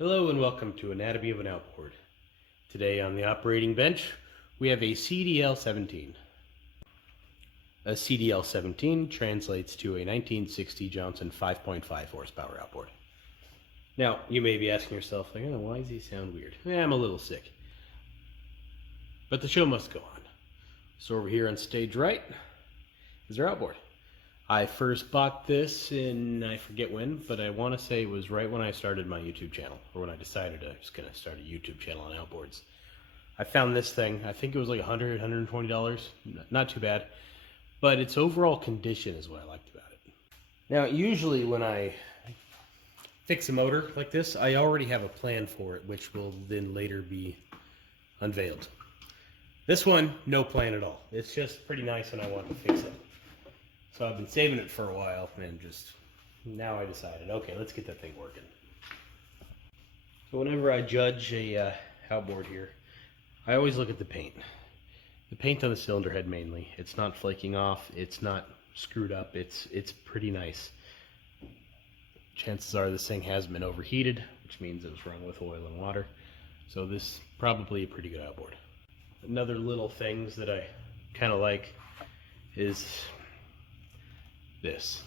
Hello and welcome to Anatomy of an Outboard. Today on the operating bench we have a CDL-17. A CDL-17 translates to a 1960 Johnson 5.5 horsepower outboard. Now you may be asking yourself, like, oh, why does he sound weird? I'm a little sick. But the show must go on. So over here on stage right is our outboard. I first bought this in, I forget when, but I want to say it was right when I started my YouTube channel, or when I decided I was going to start a YouTube channel on outboards. I found this thing, I think it was like $100, $120, not too bad, but its overall condition is what I liked about it. Now, usually when I fix a motor like this, I already have a plan for it, which will then later be unveiled. This one, no plan at all. It's just pretty nice and I want to fix it. So I've been saving it for a while, and just now I decided, okay, let's get that thing working. So whenever I judge a outboard here, I always look at the paint. The paint on the cylinder head mainly. It's not flaking off, it's not screwed up, it's pretty nice. Chances are this thing hasn't been overheated, which means it was run with oil and water. So this is probably a pretty good outboard. Another little things that I kind of like is this.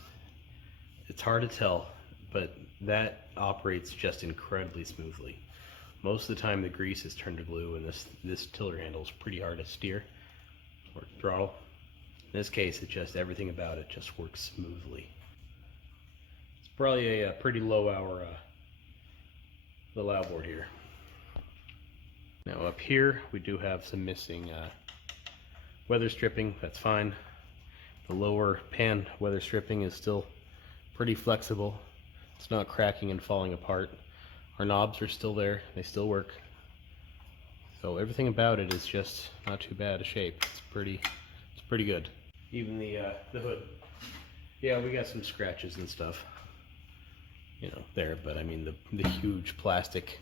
It's hard to tell, but that operates just incredibly smoothly. Most of the time the grease is turned to glue, and this tiller handle is pretty hard to steer or throttle. In this case, it just, everything about it just works smoothly. It's probably a pretty low hour little outboard here. Now up here we do have some missing weather stripping. That's fine. The lower pan weather stripping is still pretty flexible. It's not cracking and falling apart. Our knobs are still there. They still work. So everything about it is just not too bad a shape. It's pretty good. Even the hood. Yeah, we got some scratches and stuff, you know, there, but I mean the huge plastic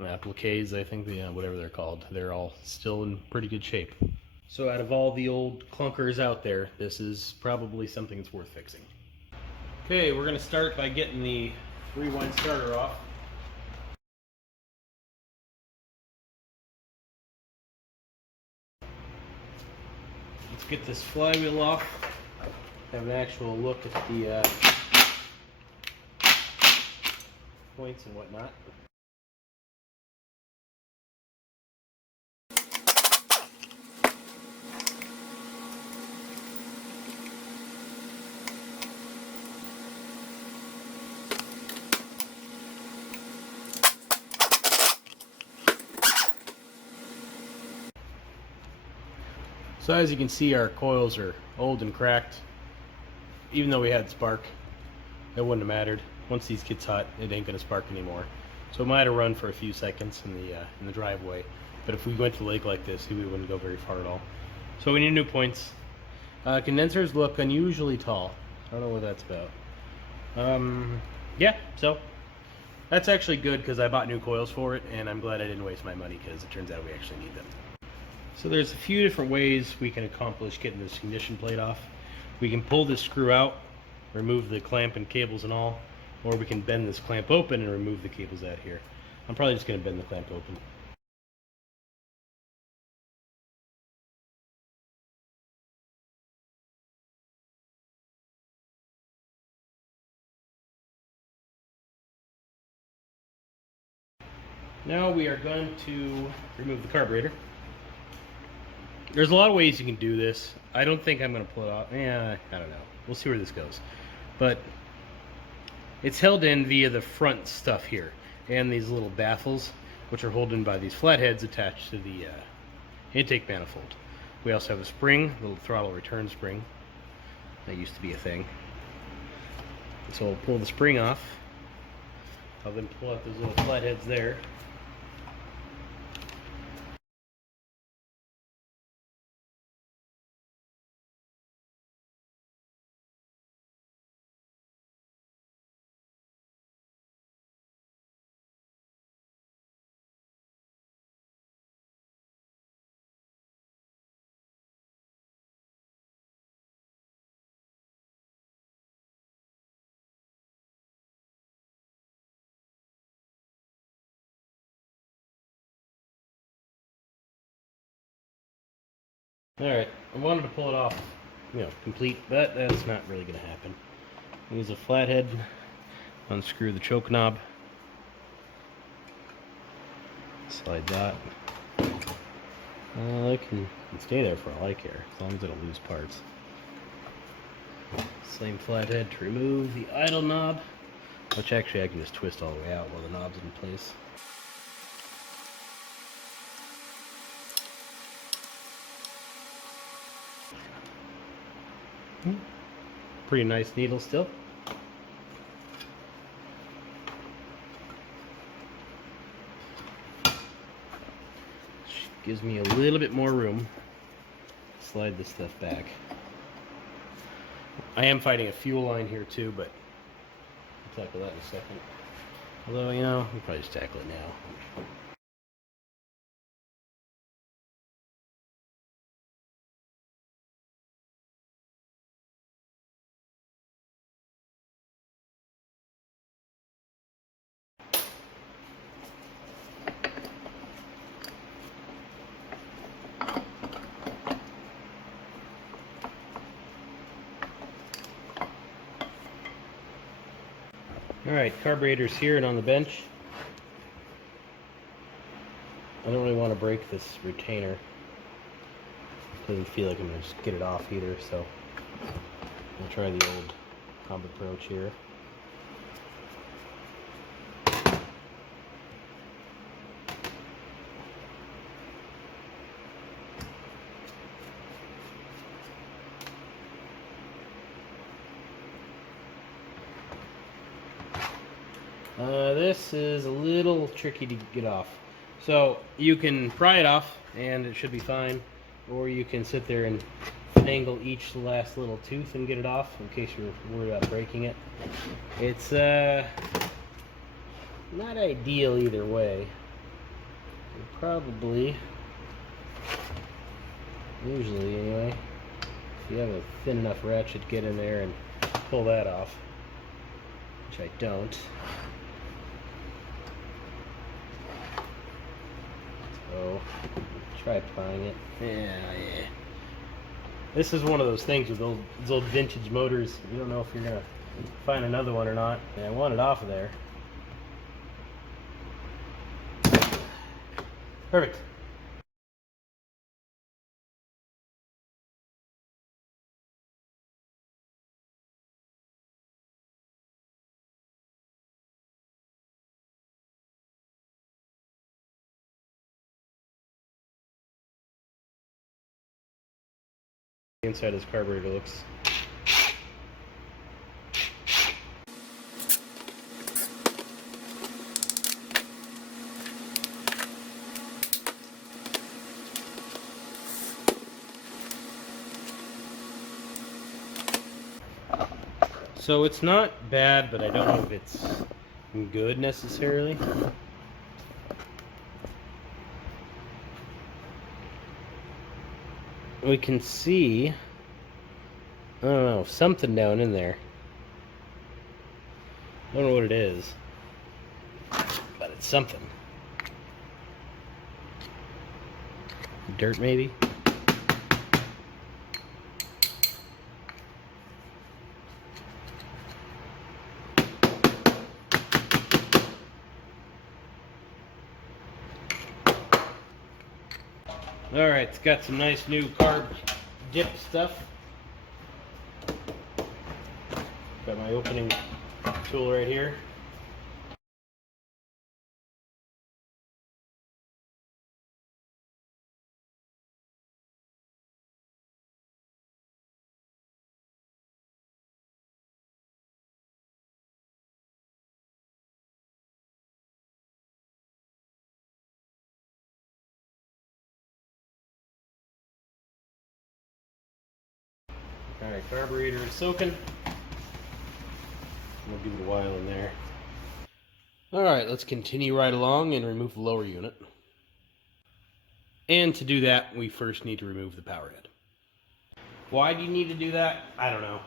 appliques, I think, whatever they're called, they're all still in pretty good shape. So out of all the old clunkers out there, this is probably something that's worth fixing. Okay, we're going to start by getting the rewind starter off. Let's get this flywheel off. Have an actual look at the points and whatnot. So as you can see, our coils are old and cracked. Even though we had spark, it wouldn't have mattered. Once these gets hot, it ain't gonna spark anymore. So it might have run for a few seconds in the driveway, but if we went to the lake like this, we wouldn't go very far at all. So we need new points. Condensers look unusually tall. I don't know what that's about. Yeah, so that's actually good because I bought new coils for it, and I'm glad I didn't waste my money because it turns out we actually need them. So there's a few different ways we can accomplish getting this ignition plate off. We can pull this screw out, remove the clamp and cables and all, or we can bend this clamp open and remove the cables out here. I'm probably just going to bend the clamp open. Now we are going to remove the carburetor. There's a lot of ways you can do this. I don't think I'm going to pull it off. I don't know. We'll see where this goes. But it's held in via the front stuff here and these little baffles, which are held in by these flatheads attached to the intake manifold. We also have a spring, a little throttle return spring. That used to be a thing. So we'll pull the spring off. I'll then pull out those little flatheads there. Alright, I wanted to pull it off, complete, but that's not really going to happen. Use a flathead, unscrew the choke knob, slide that. It can stay there for all I care, as long as I don't lose parts. Same flathead to remove the idle knob, which actually I can just twist all the way out while the knob's in place. Pretty nice needle still. Gives me a little bit more room to slide this stuff back. I am fighting a fuel line here too, but we'll tackle that in a second. Although, we'll probably just tackle it now. Alright, carburetor's here and on the bench. I don't really want to break this retainer. Doesn't feel like I'm going to just get it off either, so I'll try the old comp approach here. This is a little tricky to get off. So you can pry it off and it should be fine, or you can sit there and finagle each last little tooth and get it off in case you're worried about breaking it. It's not ideal either way. You probably, usually anyway, if you have a thin enough ratchet, get in there and pull that off, which I don't. So, try prying it. Yeah. This is one of those things with those old vintage motors. You don't know if you're gonna find another one or not. And I want it off of there. Perfect. The inside of this carburetor looks. So it's not bad, but I don't know if it's good necessarily. We can see, I don't know, something down in there. I don't know what it is, but it's something. Dirt, maybe? Alright, it's got some nice new carb dip stuff. Got my opening tool right here. Alright, carburetor is soaking. We'll give it a while in there. Alright, let's continue right along and remove the lower unit. And to do that, we first need to remove the power head. Why do you need to do that? I don't know.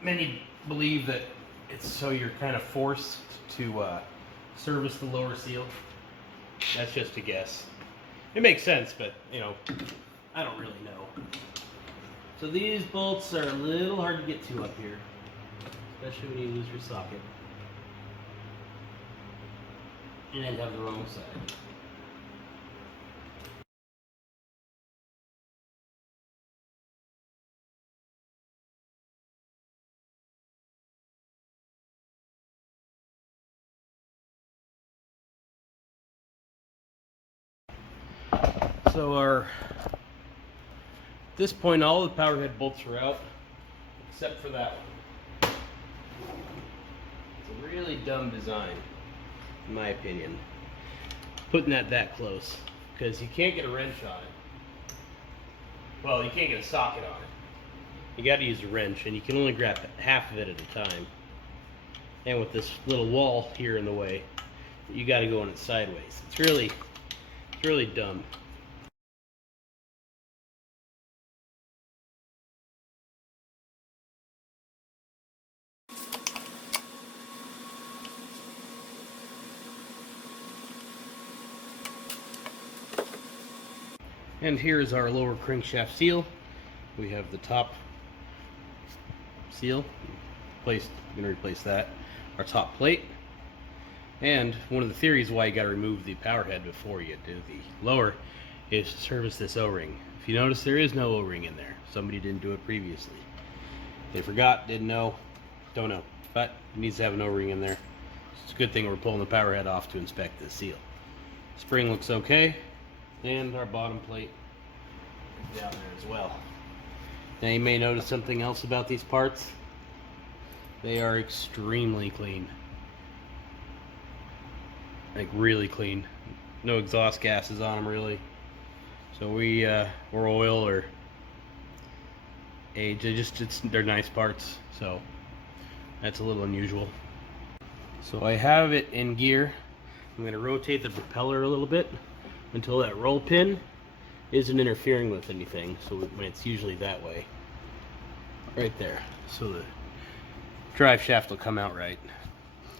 Many believe that it's so you're kind of forced to service the lower seal. That's just a guess. It makes sense, but, I don't really know. So these bolts are a little hard to get to up here, especially when you lose your socket and have the wrong side. So at this point, all the power head bolts are out, except for that one. It's a really dumb design, in my opinion, putting that close, because you can't get a wrench on it. Well, you can't get a socket on it. You got to use a wrench, and you can only grab half of it at a time. And with this little wall here in the way, you got to go on it sideways. It's really dumb. And here's our lower crankshaft seal. We have the top seal placed. I'm going to replace that. Our top plate. And one of the theories why you got to remove the power head before you do the lower is to service this O-ring. If you notice, there is no O-ring in there. Somebody didn't do it previously. They forgot, didn't know, don't know. But it needs to have an O-ring in there. It's a good thing we're pulling the power head off to inspect this seal. Spring looks okay. And our bottom plate down there as well. Now you may notice something else about these parts. They are extremely clean. Like really clean. No exhaust gases on them really. So or oil or age. They're nice parts. So that's a little unusual. So I have it in gear. I'm going to rotate the propeller a little bit until that roll pin isn't interfering with anything. So when it's usually that way, right there, so the drive shaft will come out right.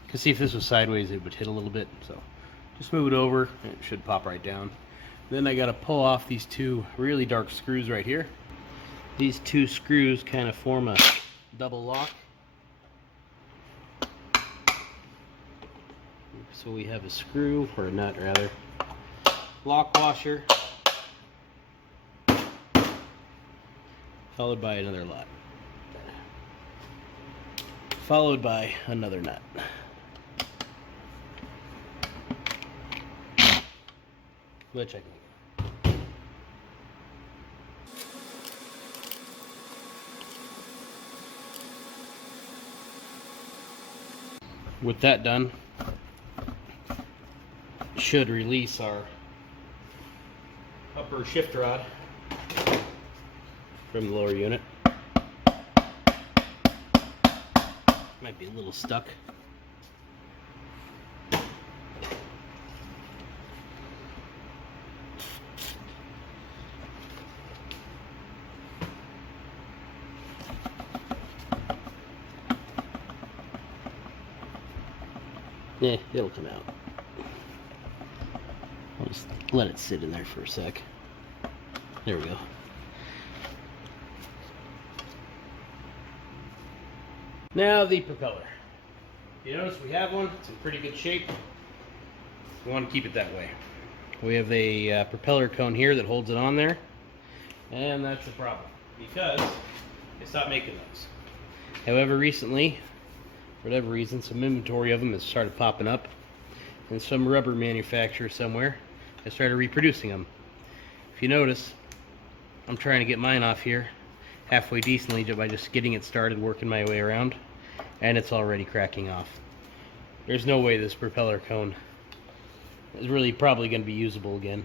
Because see, if this was sideways, it would hit a little bit. So just move it over, and it should pop right down. Then I got to pull off these two really dark screws right here. These two screws kind of form a double lock. So we have a screw, or a nut rather, lock washer, followed by another nut, followed by another nut. Which I can. With that done, should release our upper shift rod from the lower unit. Might be a little stuck. Yeah, it'll come out. I'll just let it sit in there for a sec. There we go. Now the propeller. You notice we have one. It's in pretty good shape. We want to keep it that way. We have a propeller cone here that holds it on there. And that's the problem, because they stopped making those. However, recently, for whatever reason, some inventory of them has started popping up. And some rubber manufacturer somewhere has started reproducing them. If you notice, I'm trying to get mine off here halfway decently by just getting it started, working my way around, and it's already cracking off. There's no way this propeller cone is really probably going to be usable again,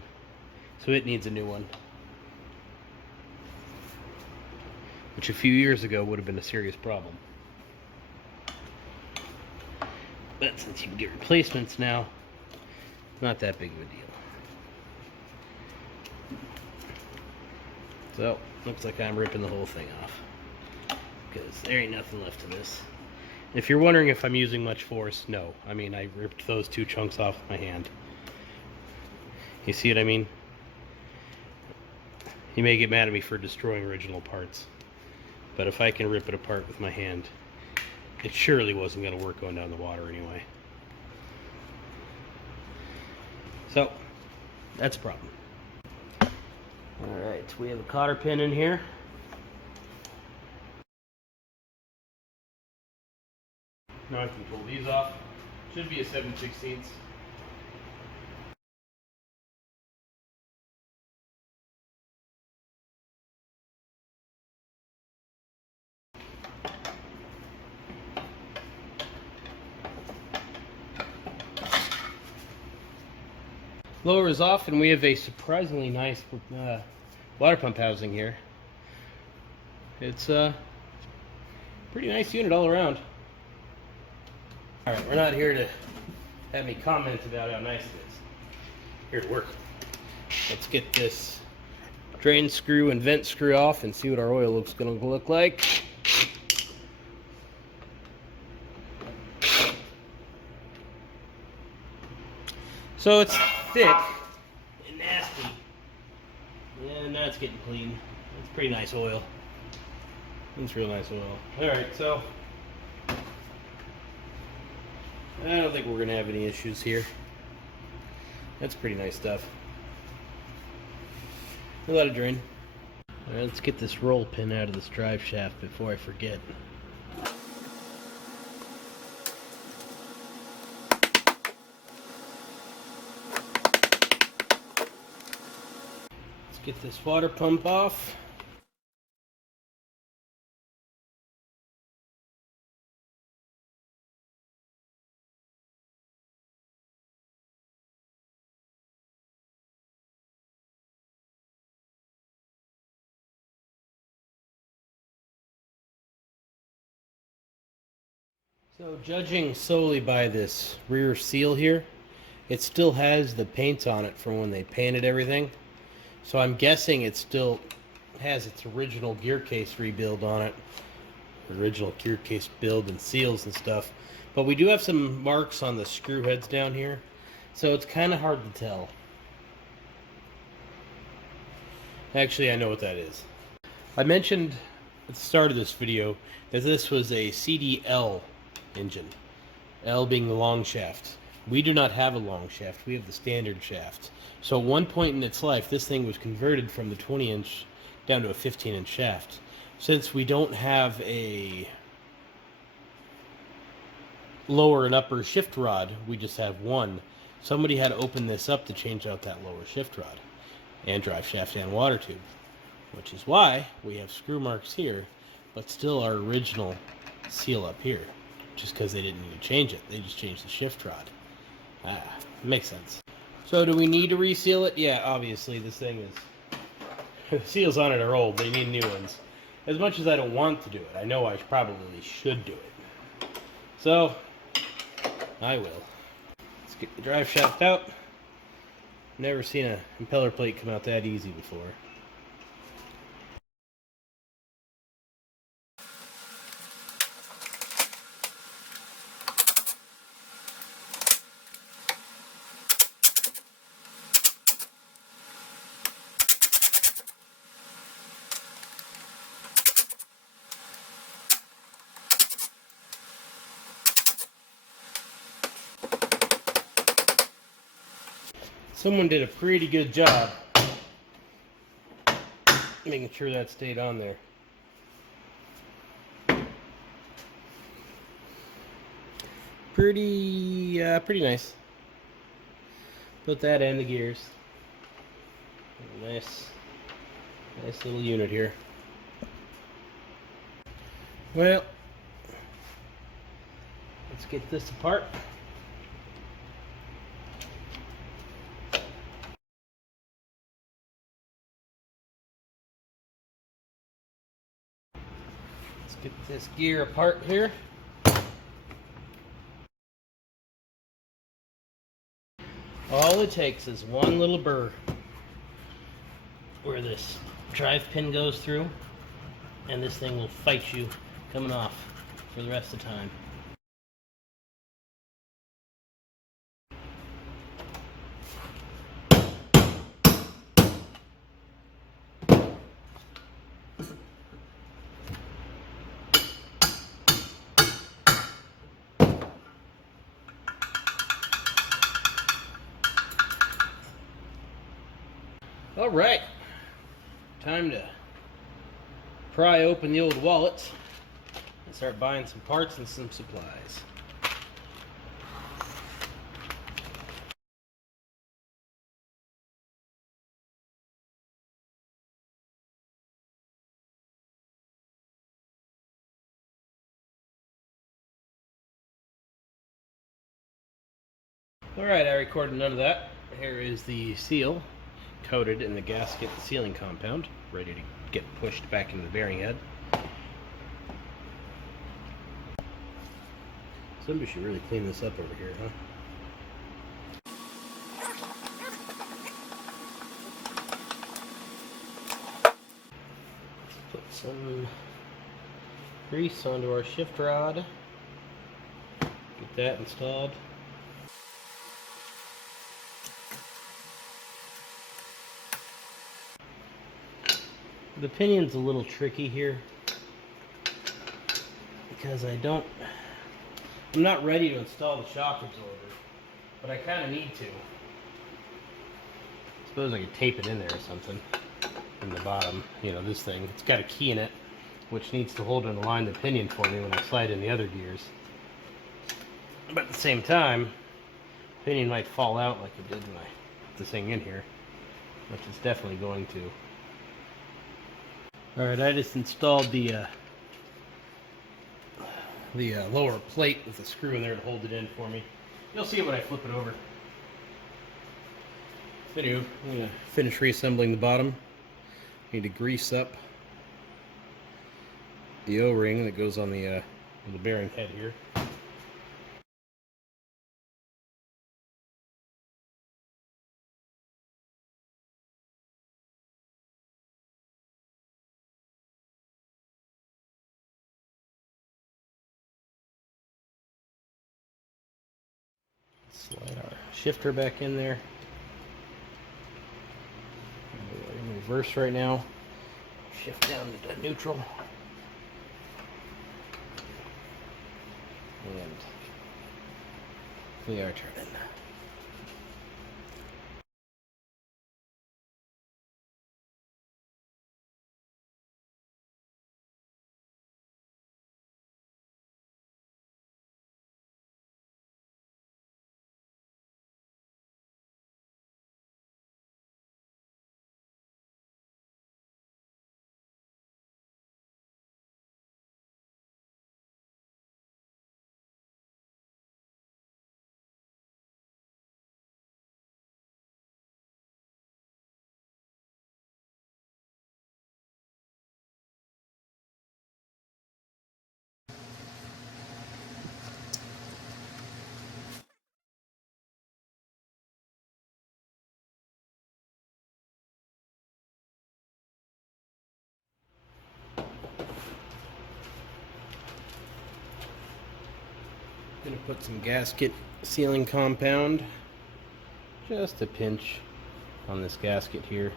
so it needs a new one, which a few years ago would have been a serious problem. But since you can get replacements now, not that big of a deal. So, looks like I'm ripping the whole thing off, because there ain't nothing left of this. If you're wondering if I'm using much force, no. I mean, I ripped those two chunks off with my hand. You see what I mean? You may get mad at me for destroying original parts, but if I can rip it apart with my hand, it surely wasn't going to work going down the water anyway. So, that's a problem. Alright, we have a cotter pin in here. Now I can pull these off. Should be a 7/16. Lower is off, and we have a surprisingly nice water pump housing here. It's a pretty nice unit all around. Alright, we're not here to have me comment about how nice it is. Here to work. Let's get this drain screw and vent screw off and see what our oil looks going to look like. So it's thick and nasty. Yeah, now it's getting clean. It's pretty nice oil. It's real nice oil. Alright, so I don't think we're going to have any issues here. That's pretty nice stuff. A lot of drain. Alright, let's get this roll pin out of this drive shaft before I forget. Let's get this water pump off. So judging solely by this rear seal here, it still has the paint on it from when they painted everything. So I'm guessing it still has its original gear case rebuild on it. Original gear case build and seals and stuff. But we do have some marks on the screw heads down here. So it's kind of hard to tell. Actually, I know what that is. I mentioned at the start of this video that this was a CDL engine. L being the long shaft. We do not have a long shaft. We have the standard shaft. So at one point in its life, this thing was converted from the 20-inch down to a 15-inch shaft. Since we don't have a lower and upper shift rod, we just have one. Somebody had to open this up to change out that lower shift rod and drive shaft and water tube, which is why we have screw marks here, but still our original seal up here. Just because they didn't need to change it. They just changed the shift rod. Makes sense. So do we need to reseal it? Yeah, obviously this thing is... the seals on it are old. They need new ones. As much as I don't want to do it, I know I probably should do it. So, I will. Let's get the drive shaft out. Never seen a impeller plate come out that easy before. Someone did a pretty good job making sure that stayed on there. Pretty nice. Put that in the gears. Nice little unit here. Well, let's get this apart. Get this gear apart here. All it takes is one little burr where this drive pin goes through, and this thing will fight you coming off for the rest of the time. All right, time to pry open the old wallets and start buying some parts and some supplies. All right, I recorded none of that. Here is the seal coated in the gasket sealing compound, ready to get pushed back into the bearing head. Somebody should really clean this up over here, huh? Put some grease onto our shift rod. Get that installed. The pinion's a little tricky here because I'm not ready to install the shock absorber, but I kind of need to. Suppose I could tape it in there or something in the bottom. You know, this thing, it's got a key in it which needs to hold and align the pinion for me when I slide in the other gears. But at the same time, the pinion might fall out like it did when I put this thing in here, which it's definitely going to. Alright, I just installed the lower plate with a screw in there to hold it in for me. You'll see it when I flip it over. Anyway, I'm going to finish reassembling the bottom. Need to grease up the O-ring that goes on the bearing head here. Slide our shifter back in there. We're in reverse right now. Shift down to neutral. And we are turning. Gonna put some gasket sealing compound, just a pinch on this gasket here,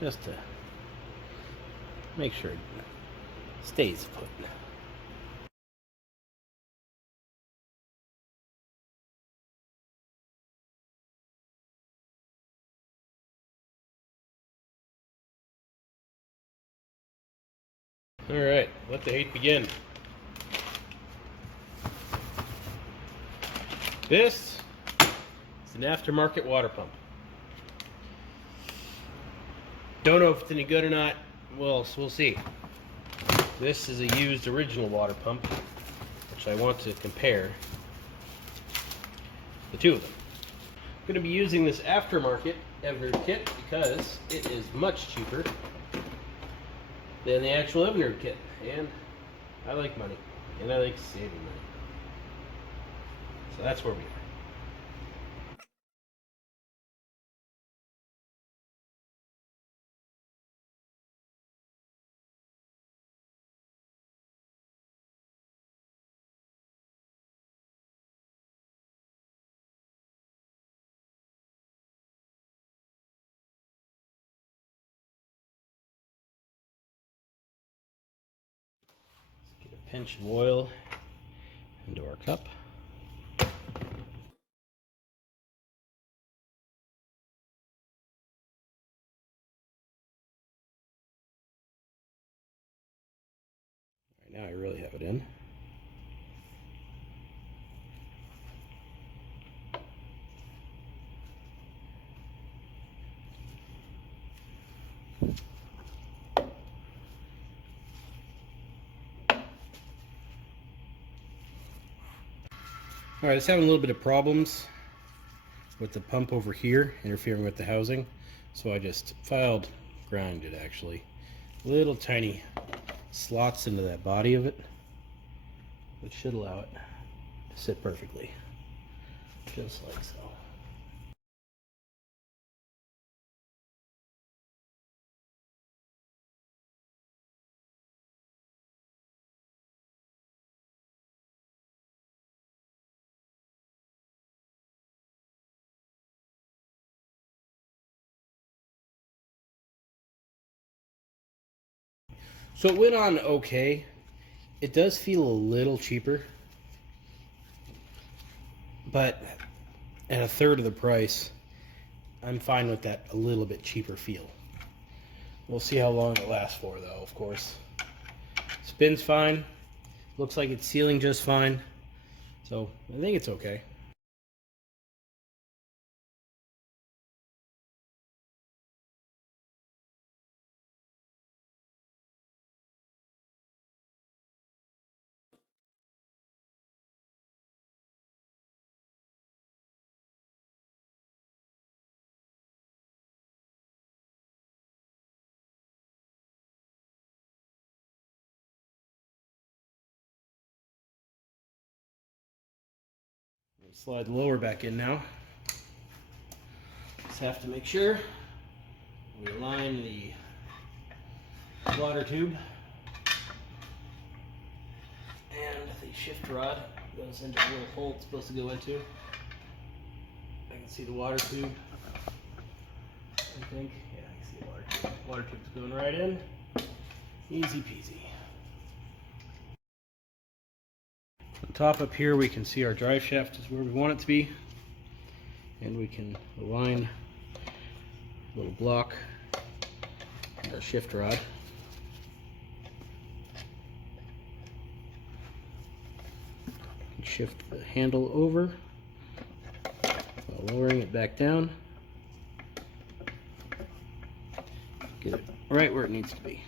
just to make sure it stays put. All right, let the hate begin. This is an aftermarket water pump. Don't know if it's any good or not. Well, we'll see. This is a used original water pump, which I want to compare the two of them. I'm going to be using this aftermarket Evinrude kit because it is much cheaper than the actual Evinrude kit, and I like money, and I like saving money. So that's where we are. Let's get a pinch of oil into our cup. put in. Alright, it's having a little bit of problems with the pump over here interfering with the housing, so I just grinded actually little tiny slots into that body of it, which should allow it to sit perfectly, just like so. So it went on okay. It does feel a little cheaper, but at a third of the price, I'm fine with that a little bit cheaper feel. We'll see how long it lasts for, though, of course. Spins fine. Looks like it's sealing just fine. So I think it's okay. Slide the lower back in now. Just have to make sure we align the water tube and the shift rod goes into the little hole it's supposed to go into. I can see the water tube, I think. Yeah, I can see the water tube. Water tube's going right in. Easy peasy. On top up here we can see our drive shaft is where we want it to be, and we can align a little block and our shift rod. Shift the handle over while lowering it back down. Get it right where it needs to be.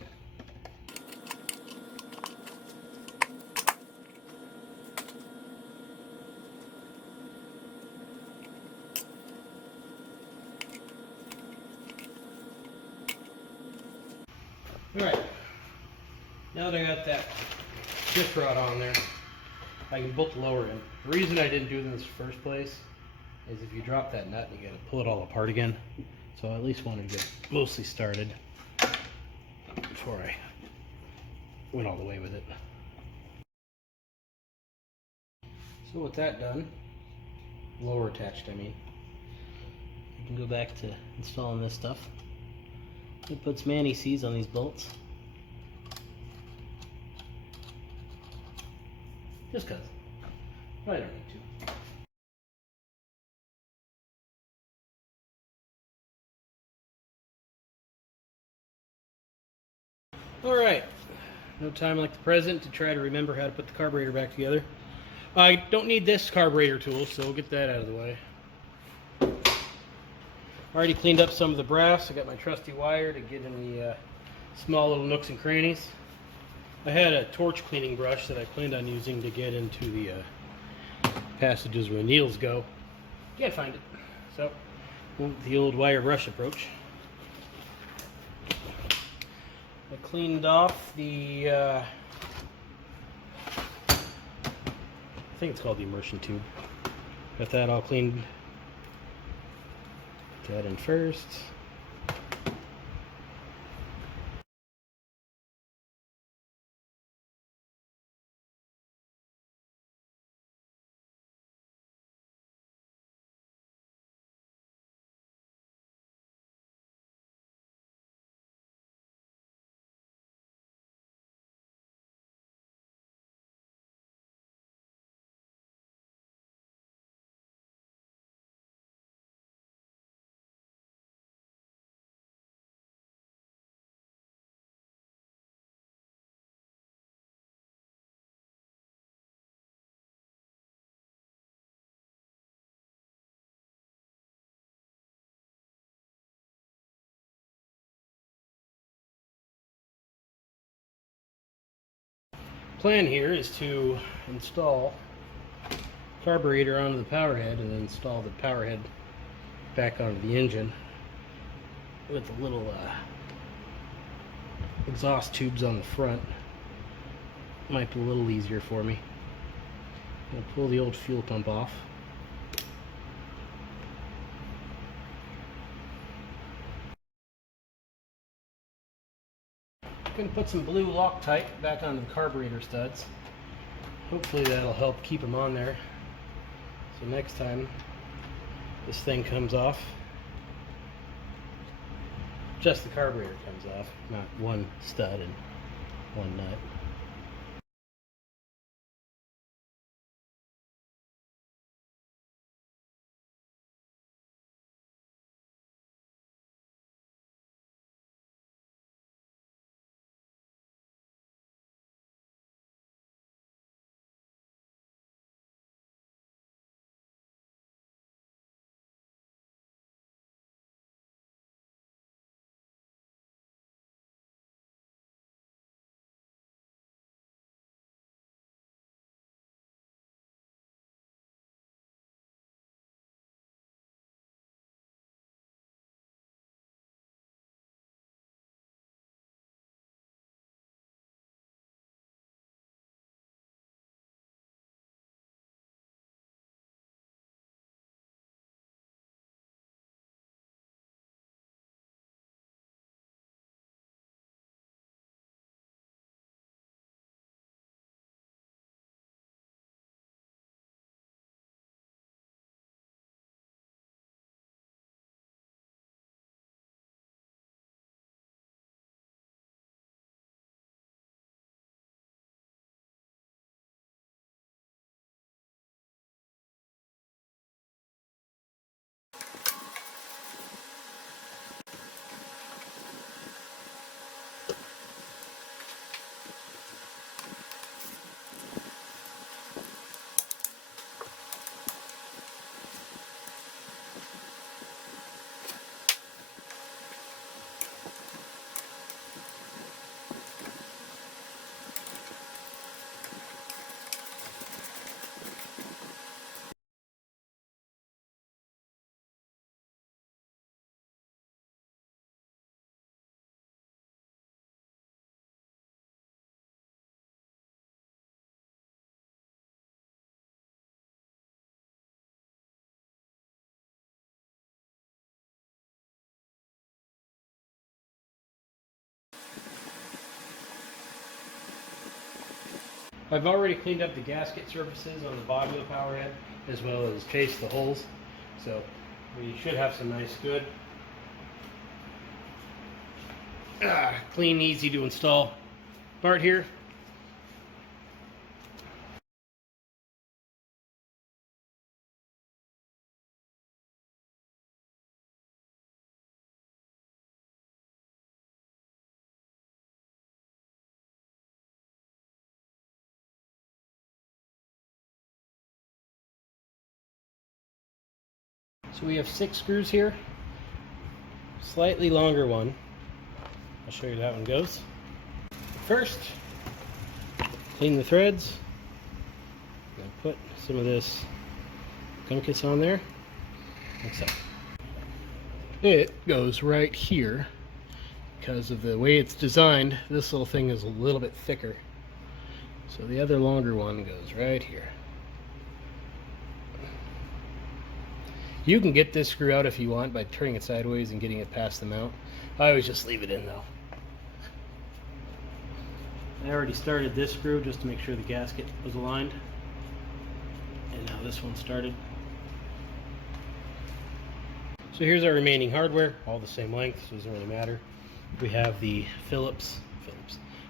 Alright, now that I got that shift rod on there, I can bolt the lower in. The reason I didn't do this in the first place is if you drop that nut, you gotta pull it all apart again. So I at least wanted to get mostly started before I went all the way with it. So with that done, lower attached I mean, you can go back to installing this stuff. It puts man-e-sees on these bolts. Just cause. I don't need to. Alright. No time like the present to try to remember how to put the carburetor back together. I don't need this carburetor tool, so we'll get that out of the way. Already cleaned up some of the brass. I got my trusty wire to get in the small little nooks and crannies. I had a torch cleaning brush that I planned on using to get into the passages where needles go. Can't find it. So, the old wire brush approach. I cleaned off the, I think it's called the immersion tube. Got that all cleaned. Put that in first. plan here is to install carburetor onto the power head and then install the power head back onto the engine with the little exhaust tubes on the front. Might be a little easier for me. I'll pull the old fuel pump off. I'm going to put some blue Loctite back onto the carburetor studs. Hopefully that'll help keep them on there. So next time this thing comes off, just the carburetor comes off, not one stud and one nut. I've already cleaned up the gasket surfaces on the bottom of the power head, as well as chased the holes. So we should have some nice, good, clean, easy to install part here. So we have 6 screws here, slightly longer one. I'll show you how that one goes. First, clean the threads. I'm going to put some of this gunkus on there, like so. It goes right here. Because of the way it's designed, this little thing is a little bit thicker. So the other longer one goes right here. You can get this screw out if you want by turning it sideways and getting it past the mount. I always just leave it in though. I already started this screw just to make sure the gasket was aligned. And now this one started. So here's our remaining hardware, all the same length, so it doesn't really matter. We have the Phillips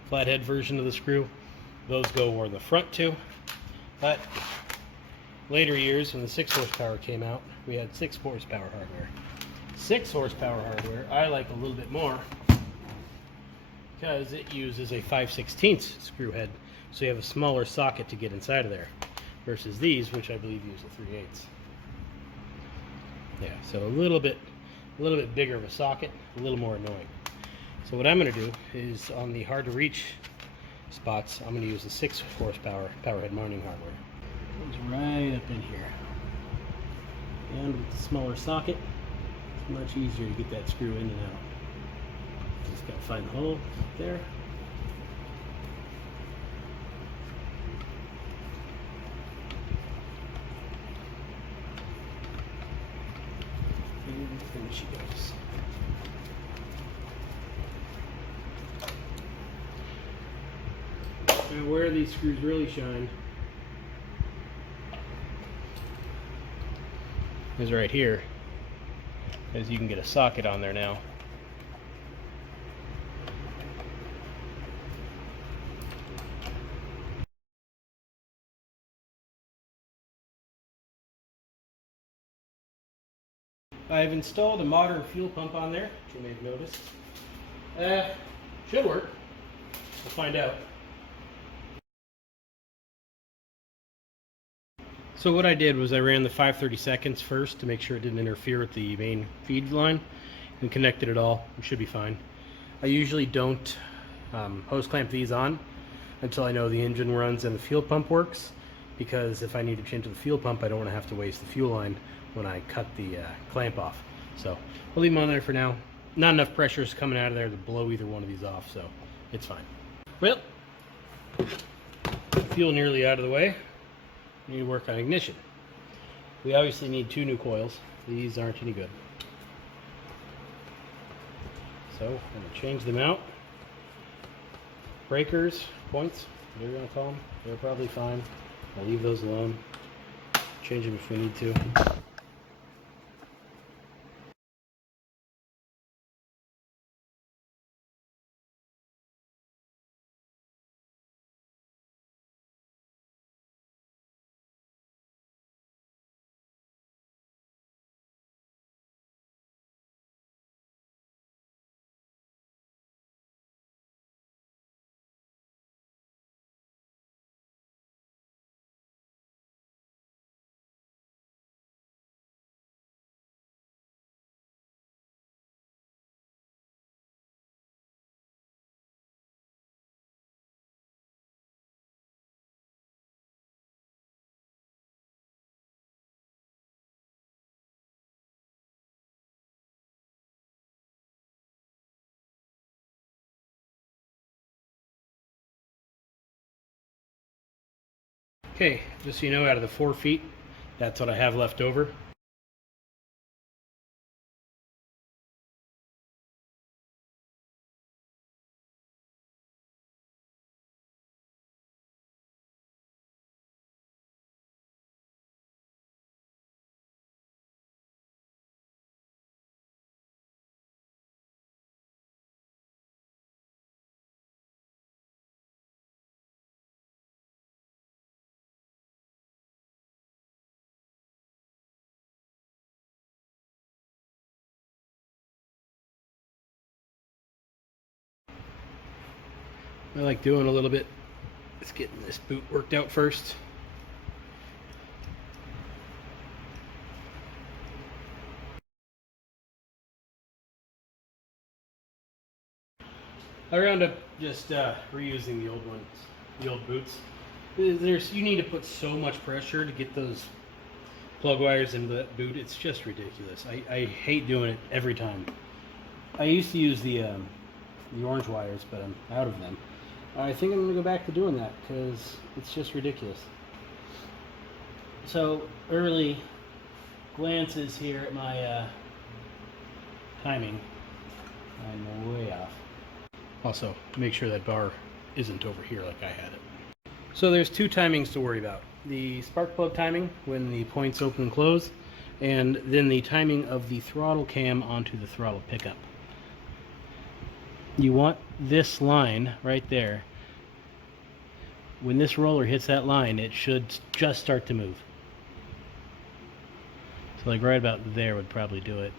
flathead version of the screw. Those go where the front two. But later years, when the 6 horsepower came out, we had 6 horsepower hardware. 6 horsepower hardware I like a little bit more because it uses a 5/16 screw head, so you have a smaller socket to get inside of there, versus these, which I believe use a 3/8. Yeah, so a little bit bigger of a socket, a little more annoying. So what I'm going to do is on the hard to reach spots. I'm going to use the 6 horsepower powerhead mounting hardware. It goes right up in here. And with the smaller socket, it's much easier to get that screw in and out. Just got to find the hole there. And there she goes. Now where these screws really shine is right here, as you can get a socket on there now. I've installed a modern fuel pump on there, which you may have noticed. Should work. We'll find out. So what I did was I ran the 5/32 first to make sure it didn't interfere with the main feed line, and connected it all. It should be fine. I usually don't hose clamp these on until I know the engine runs and the fuel pump works, because if I need to change to the fuel pump, I don't want to have to waste the fuel line when I cut the clamp off. So we'll leave them on there for now. Not enough pressure is coming out of there to blow either one of these off, so it's fine. Well, fuel nearly out of the way. We need to work on ignition. We obviously need 2 new coils. These aren't any good. So I'm going to change them out. Breakers, points, whatever you want to call them, they're probably fine. I'll leave those alone. Change them if we need to. Okay, just so you know, out of the 4 feet, that's what I have left over. I like doing a little bit. Let's get this boot worked out first. I wound up just reusing the old ones, the old boots. You need to put so much pressure to get those plug wires into that boot. It's just ridiculous. I hate doing it every time. I used to use the orange wires, but I'm out of them. I think I'm going to go back to doing that because it's just ridiculous. So, early glances here at my timing. I'm way off. Also, make sure that bar isn't over here like I had it. So there's 2 timings to worry about. The spark plug timing, when the points open and close, and then the timing of the throttle cam onto the throttle pickup. You want this line right there. When this roller hits that line, it should just start to move. So like right about there would probably do it.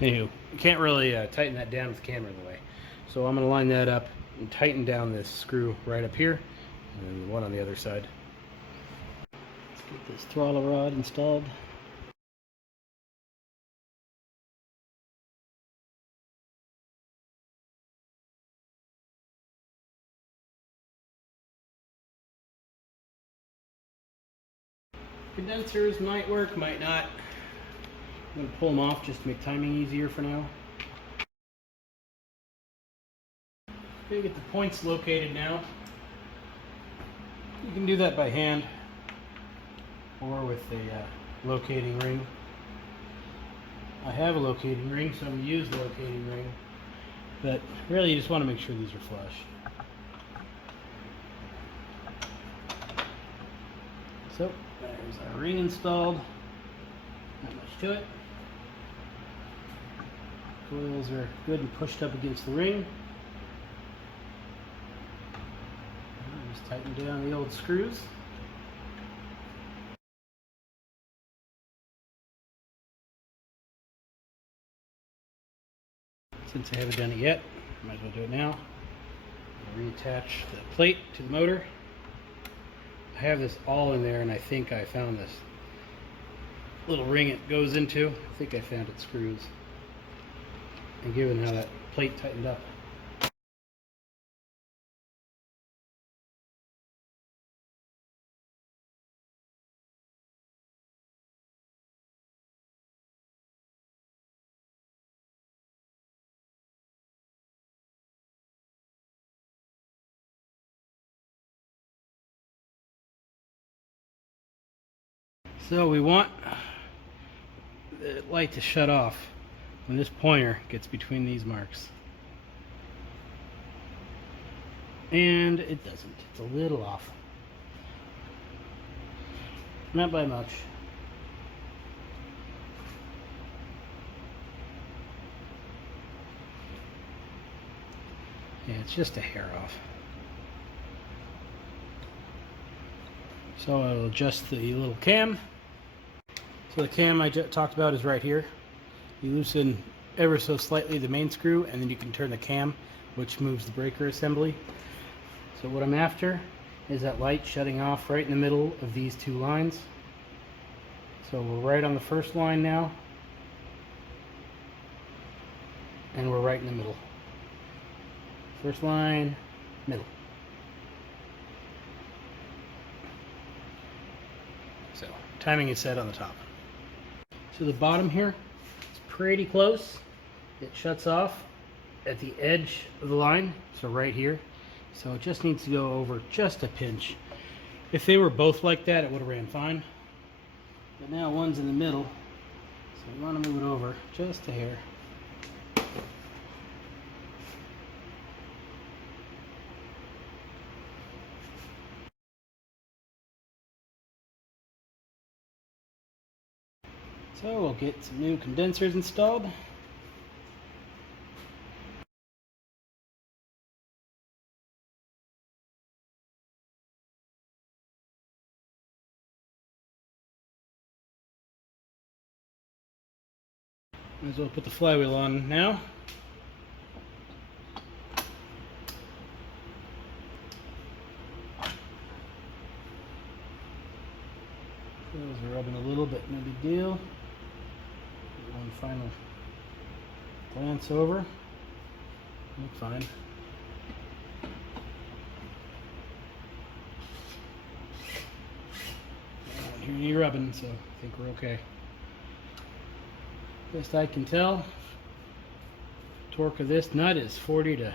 Anywho, you can't really tighten that down with the camera in the way. So I'm going to line that up and tighten down this screw right up here, and one on the other side. Get this throttle rod installed. Condensers might work, might not. I'm going to pull them off just to make timing easier for now. Okay, get the points located now. You can do that by hand or with a locating ring. I have a locating ring, so I'm going to use the locating ring. But really, you just want to make sure these are flush. So, there's our ring installed. Not much to it. Coils are good and pushed up against the ring. Just tighten down the old screws. Since I haven't done it yet, might as well do it now. Reattach the plate to the motor. I have this all in there, and I think I found this little ring it goes into. I think I found it screws. And given how that plate tightened up, so we want the light to shut off when this pointer gets between these marks. And it doesn't. It's a little off. Not by much. Yeah, it's just a hair off. So I'll adjust the little cam. So the cam I talked about is right here. You loosen ever so slightly the main screw, and then you can turn the cam, which moves the breaker assembly. So what I'm after is that light shutting off right in the middle of these two lines. So we're right on the first line now, and we're right in the middle. First line, middle. So timing is set on the top. So the bottom here is pretty close. It shuts off at the edge of the line, so right here. So it just needs to go over just a pinch. If they were both like that, it would have ran fine. But now one's in the middle, so we want to move it over just a hair. So we'll get some new condensers installed. Might as well put the flywheel on now. Those are rubbing a little bit, no big deal. One final glance over. Look fine. I don't hear any rubbing, so I think we're okay. Best I can tell, torque of this nut is 40 to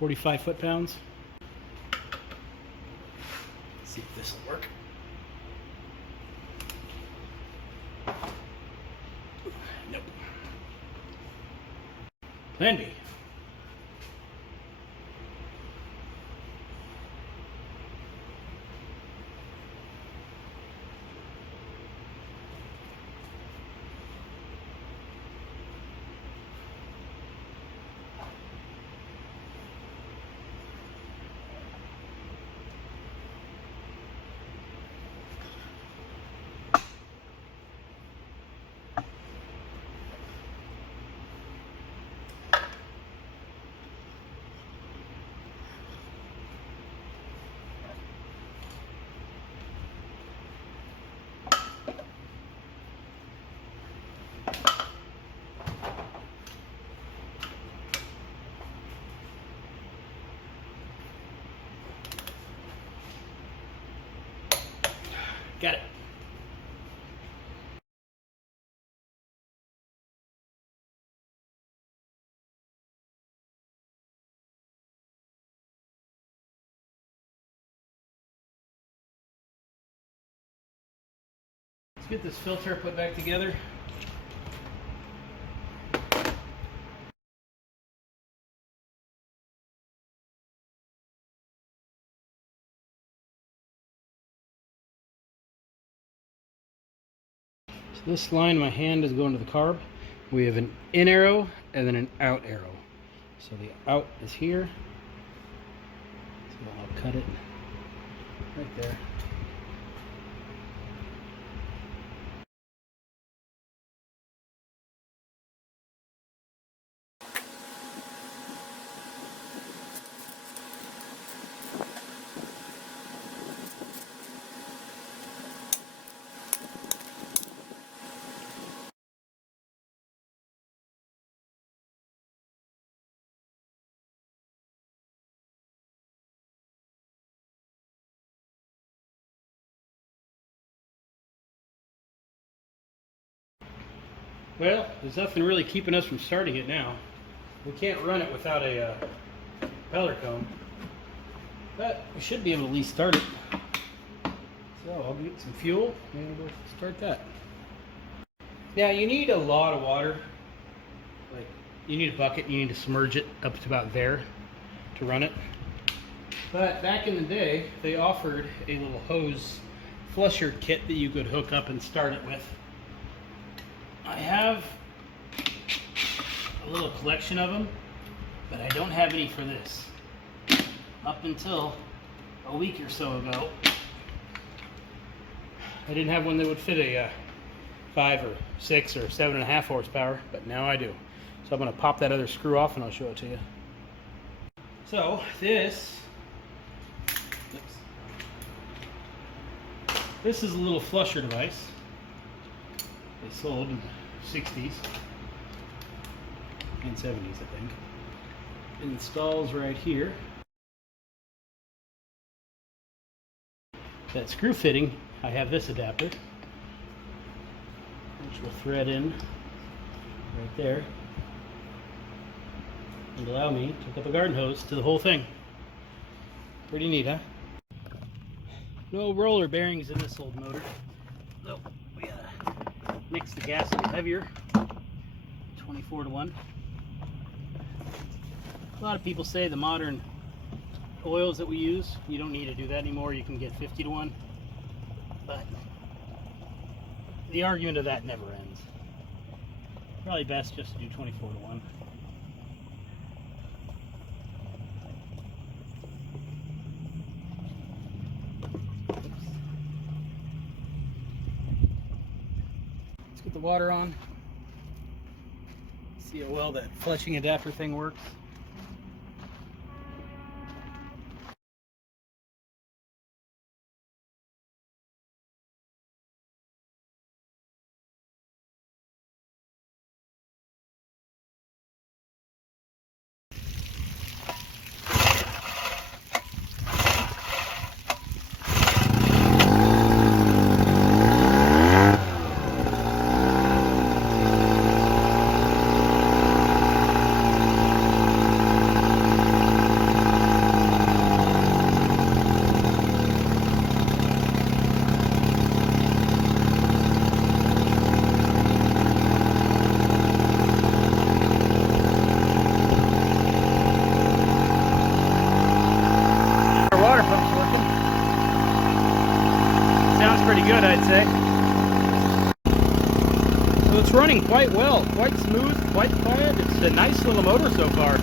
45 foot-pounds. Let's see if this will work. Nope. Plan B. Let's get this filter put back together. So this line, my hand is going to the carb. We have an in arrow and then an out arrow. So the out is here. So I'll cut it right there. Well, there's nothing really keeping us from starting it now. We can't run it without a propeller cone, but we should be able to at least start it. So I'll get some fuel and we'll start that. Now you need a lot of water. Like you need a bucket, you need to submerge it up to about there to run it. But back in the day, they offered a little hose flusher kit that you could hook up and start it with. I have a little collection of them, but I don't have any for this. Up until a week or so ago, I didn't have one that would fit a 5 or 6 or 7.5 horsepower, but now I do. So I'm going to pop that other screw off and I'll show it to you. So this is a little flusher device. They sold in the 60s and 70s, I think. It installs right here. That screw fitting, I have this adapter, which will thread in right there and allow me to hook up a garden hose to the whole thing. Pretty neat, huh? No roller bearings in this old motor. Nope. We gotta mix the gas a little heavier, 24-to-1. A lot of people say the modern oils that we use, you don't need to do that anymore. You can get 50-to-1, but the argument of that never ends. Probably best just to do 24-to-1. Get the water on. See how well that fletching adapter thing works. Pretty good, I'd say. So it's running quite well, quite smooth, quite quiet. It's a nice little motor so far,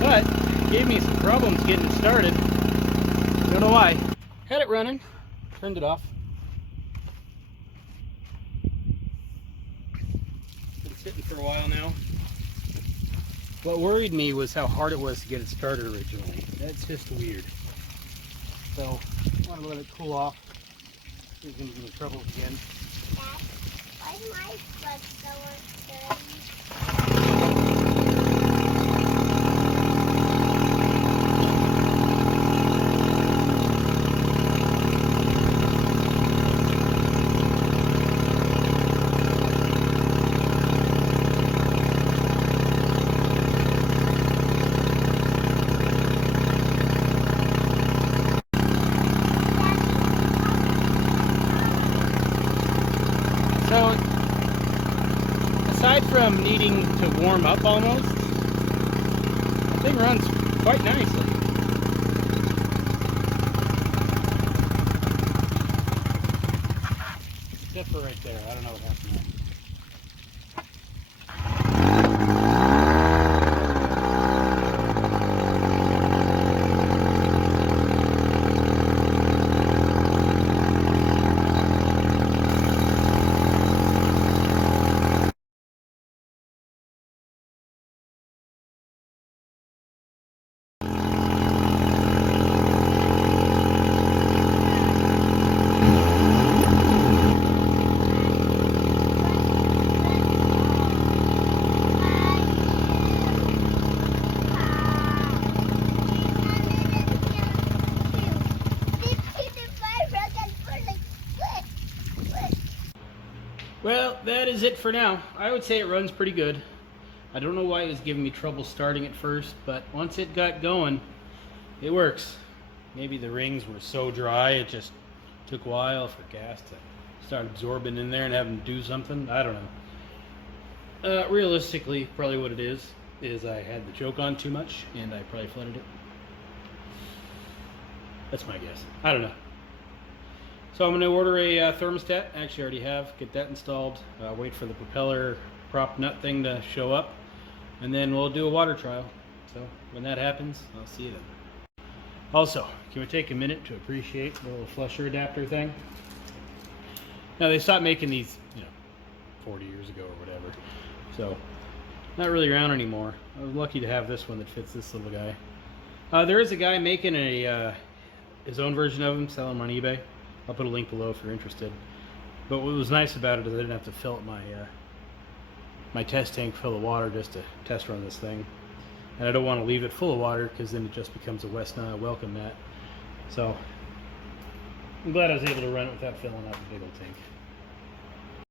but it gave me some problems getting it started. Don't know why. Had it running, turned it off. Been sitting for a while now. What worried me was how hard it was to get it started originally. That's just weird. So I want to let it cool off. He's going to give me trouble again. Dad, why is my foot so dirty? aside from needing to warm up almost, the thing runs quite nicely. Except for right there, I don't know what happened there. Well, that is it for now. I would say it runs pretty good. I don't know why it was giving me trouble starting at first, but once it got going, it works. Maybe the rings were so dry it just took a while for gas to start absorbing in there and having to do something. I don't know. Realistically, probably what it is I had the choke on too much and I probably flooded it. That's my guess. I don't know. So I'm going to order a thermostat. Actually, I already have. Get that installed. Wait for the propeller prop nut thing to show up. And then we'll do a water trial. So when that happens, I'll see you then. Also, can we take a minute to appreciate the little flusher adapter thing? Now, they stopped making these, 40 years ago or whatever. So, not really around anymore. I was lucky to have this one that fits this little guy. There is a guy making his own version of them, selling them on eBay. I'll put a link below if you're interested. But what was nice about it is I didn't have to fill up my test tank full of water just to test run this thing. And I don't want to leave it full of water because then it just becomes a West Nile welcome mat. So I'm glad I was able to run it without filling up a big old tank.